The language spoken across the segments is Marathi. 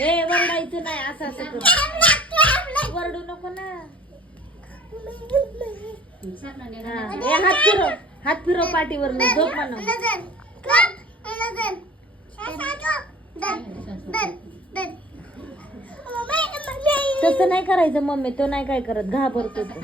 ए वरडायचं नाही असं असं कर. वरडू नको ना. ए हात फिरव पाठीवर झोप म्हणा. तसं नाही करायचं मम्मी, तो नाही काय करत, घाबरतो तो.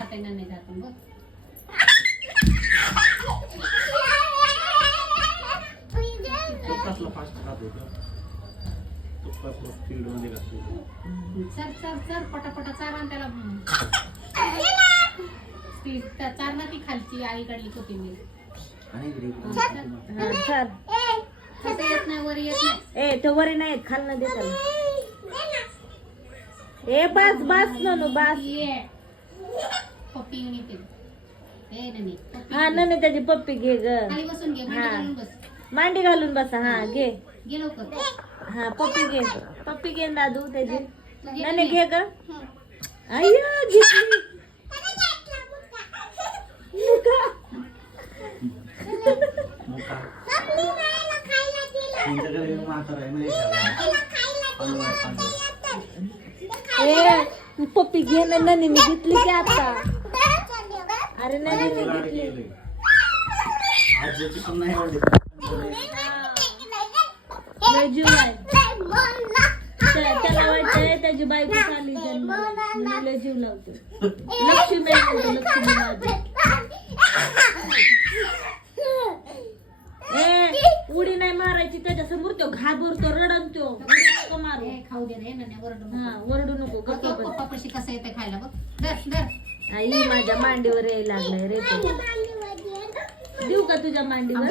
पटापटा चारा त्याला चार ना ती खालची आई काढली कोथिंबीर. येत नाही वर येत नाही. ए तो वरी नाही खाल दे त्याला. ए बस बस ननू बस. पप्पी येते. हा ननू त्याची पप्पी घे ग. खाली बसून घे. घालून बस. मांडी घालून बसा. हा घे घे लवकर. हा पप्पी घे. पप्पी घे दादू त्याची. नने घे ग. अय्यो घेतली. पप्पी घे ना. ननी घेतली की आता. अरे ननी घेतली. त्याला वाटतंय त्याची बायको चालली जन्माला. जीव लावतो. लक्ष्मी लक्ष्मी माझी. ए उडी नाही मारायची त्याच्या समोर. तो घाबरतो रडन. तो मारू खाऊ दे रे. हा वरडू नको. पप्पा पशी कसं येते खायला बघ. धर धर. आई माझ्या मांडीवर यायला लागलाय रे. देऊ का तुझ्या मांडीवर.